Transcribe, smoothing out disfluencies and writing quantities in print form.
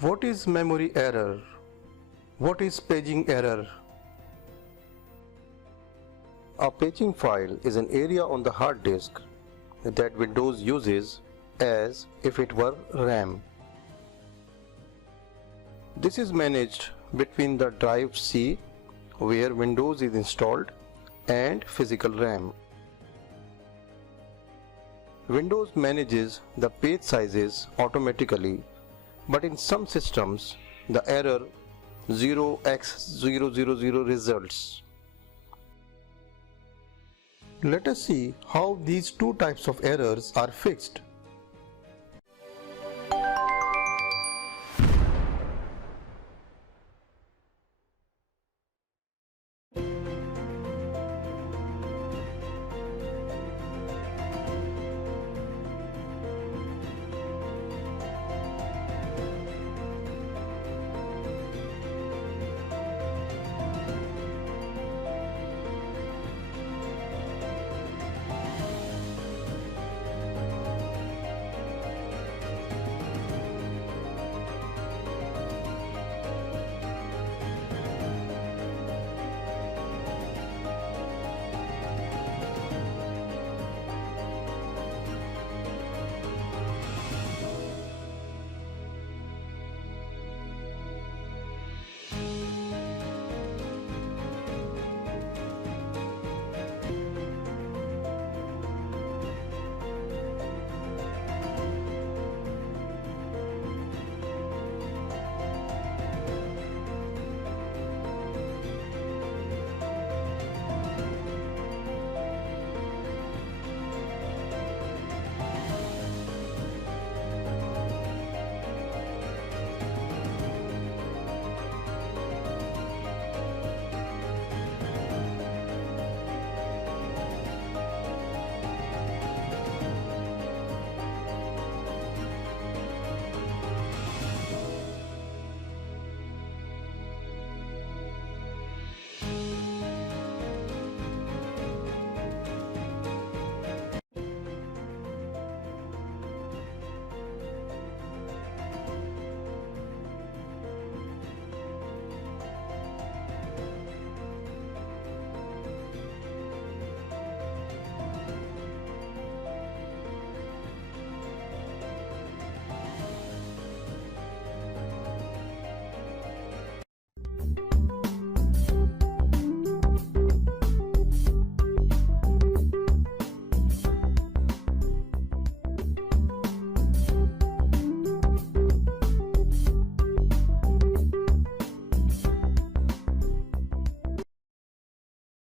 What is memory error? What is paging error? A paging file is an area on the hard disk that Windows uses as if it were RAM. This is managed between the drive C, where Windows is installed, and physical RAM. Windows manages the page sizes automatically, but in some systems the error 0x000 results. Let us see how these two types of errors are fixed.